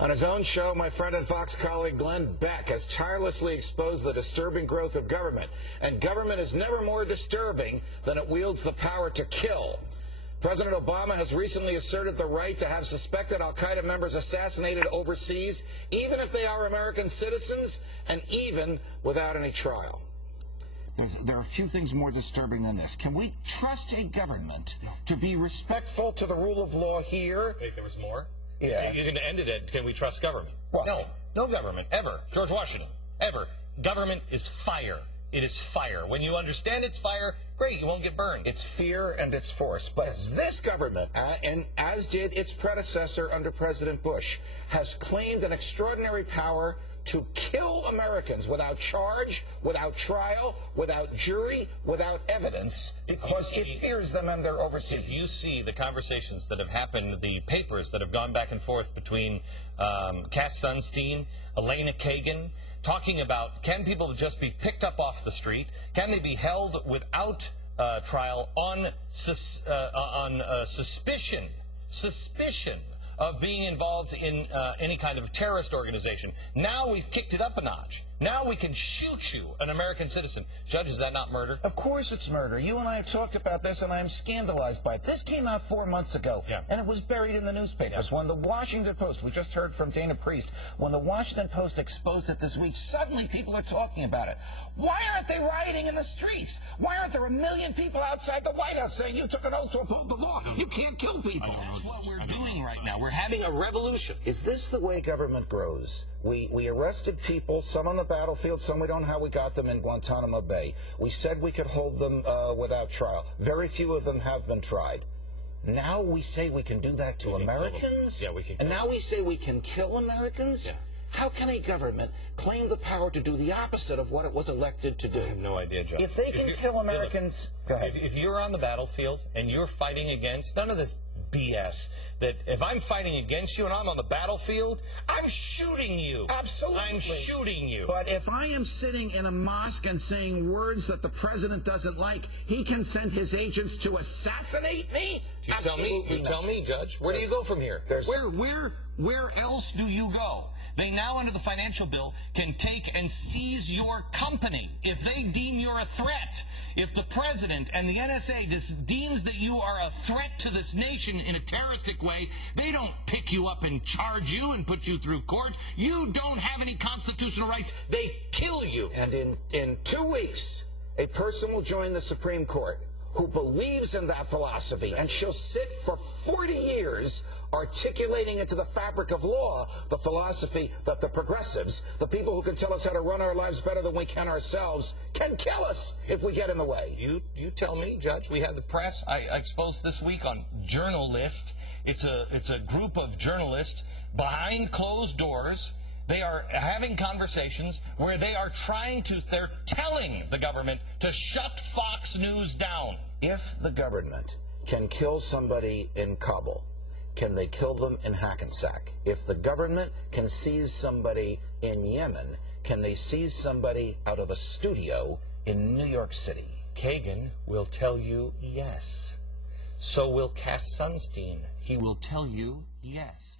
On his own show, my friend and Fox colleague Glenn Beck has tirelessly exposed the disturbing growth of government. And government is never more disturbing than it wields the power to kill. President Obama has recently asserted the right to have suspected al-Qaeda members assassinated overseas, even if they are American citizens, and even without any trial. There are a few things more disturbing than this. Can we trust a government to be respectful to the rule of law here? Wait, there was more? Yeah. You're going to end it at, can we trust government? What? No government, ever. George Washington, ever. Government is fire. It is fire. When you understand it's fire, great, you won't get burned. It's fear and it's force. But this government, and as did its predecessor under President Bush, has claimed an extraordinary power to kill Americans without charge, without trial, without jury, without evidence, because it fears them and their overseas. If you see the conversations that have happened, the papers that have gone back and forth between Cass Sunstein, Elena Kagan, talking about, can people just be picked up off the street? Can they be held without trial on suspicion of being involved in any kind of terrorist organization? Now we've kicked it up a notch. Now we can shoot you, an American citizen. Judge, is that not murder? Of course it's murder. You and I have talked about this, and I am scandalized by it. This came out 4 months ago, and it was buried in the newspapers. When the Washington Post, we just heard from Dana Priest, when the Washington Post exposed it this week, suddenly people are talking about it. Why aren't they rioting in the streets? Why aren't there 1 million people outside the White House saying you took an oath to uphold the law? You can't kill people. That's what we're doing right now. We're having a revolution. Is this the way government grows? We arrested people, some on the battlefield, some we don't know how we got them in Guantanamo Bay. We said we could hold them without trial. Very few of them have been tried. Now we say we can do that to Americans? Yeah, we can. And now we say we can kill Americans? Yeah. How can a government claim the power to do the opposite of what it was elected to do? I have no idea, Judge. If they can kill Americans... Go ahead. If you're on the battlefield and you're fighting against none of this BS, that if I'm fighting against you and I'm on the battlefield, I'm shooting you. Absolutely. I'm shooting you. But if I am sitting in a mosque and saying words that the president doesn't like, he can send his agents to assassinate me? You tell me, Judge. Where do you go from here? Where else do you go? They now, under the financial bill, can take and seize your company if they deem you're a threat. If the president and the NSA deems that you are a threat to this nation in a terroristic way, they don't pick you up and charge you and put you through court. You don't have any constitutional rights. They kill you. And in 2 weeks, a person will join the Supreme Court who believes in that philosophy, and she'll sit for 40 years articulating into the fabric of law the philosophy that the progressives, the people who can tell us how to run our lives better than we can ourselves, can kill us if we get in the way. You tell me, Judge. We had the press. I exposed this week on Journalist. It's a group of journalists behind closed doors. They are having conversations where they're telling the government to shut Fox News down. If the government can kill somebody in Kabul, can they kill them in Hackensack? If the government can seize somebody in Yemen, can they seize somebody out of a studio in New York City? Kagan will tell you yes. So will Cass Sunstein. He will tell you yes.